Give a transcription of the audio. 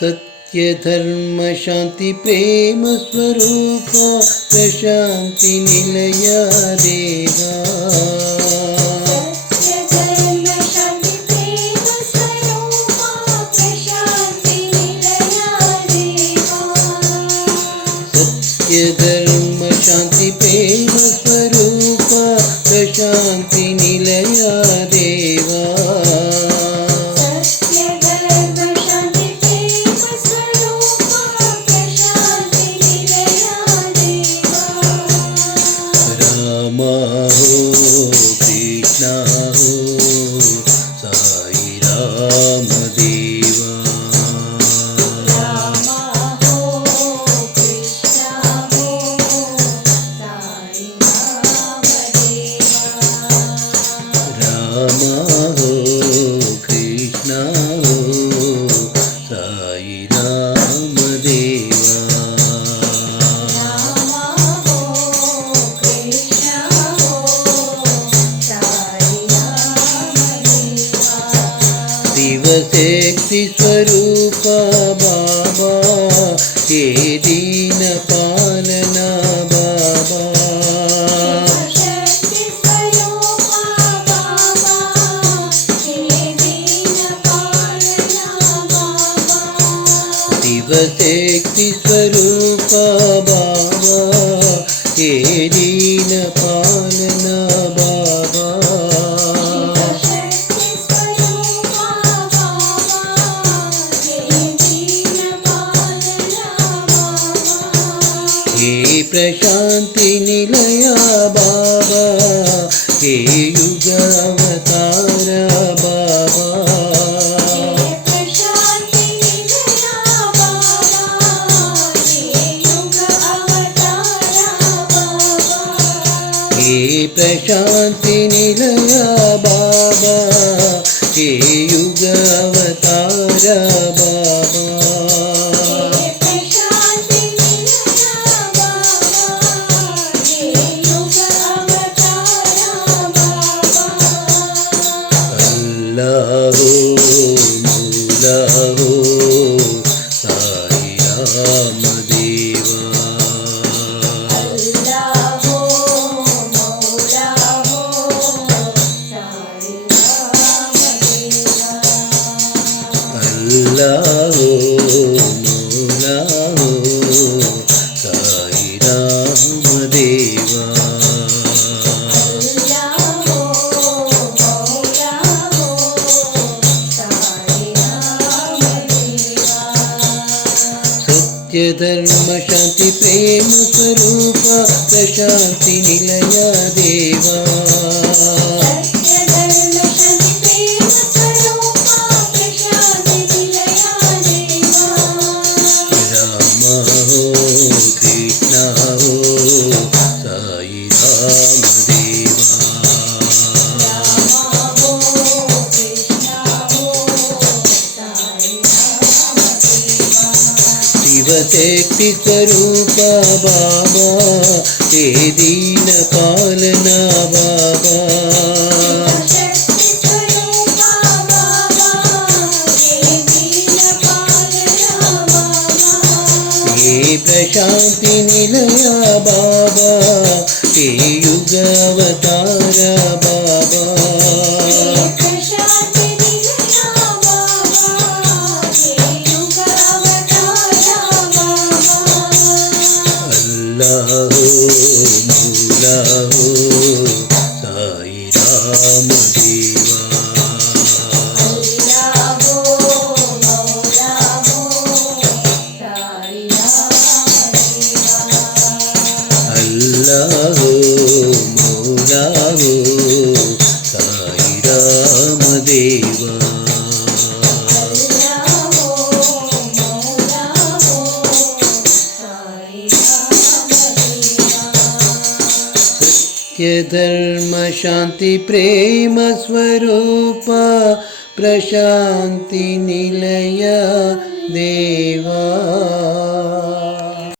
सत्य धर्म शांति प्रेम स्वरूप प्रशांति निलय देवा। सत्य धर्म शांति प्रेम स्वरूप प्रशांति निलय देवा। राम हो कृष्ण हो साई राम देवा। राम हो कृष्ण हो साई राम देवा। शिवशक्ति स्वरूप बाबा हे दीन पालना बाबा। शिवशक्ति स्वरूप बाबा हे दीन पालना बाबा। हे प्रशांति निलय बाबा हे युग अवतार बाबा। हे प्रशांति निलय बाबा हे युग अवतार बाबा। अल्लाह हो मौला हो साई राम देवा। अल्लाह हो मौला हो साई राम देवा। अल्लाह हो मौला हो साई राम देवा। सत्य धर्म शांति प्रेम स्वरूप प्रशांति निलय देवा। राम हो कृष्ण हो साई राम देवा। शिवशक्ति स्वरूप बाबा हे दीन पालना बाबा। हे प्रशांति निलय बाबा हे युग अवतार बाबा। अल्लाह हो मौला हो साई राम देवा। अल्लाह हो मौला हो साई राम देवा। अल्लाह हो मौला हो साई राम देवा। सत्य धर्म शांति प्रेम स्वरूप प्रशांति निलय देवा।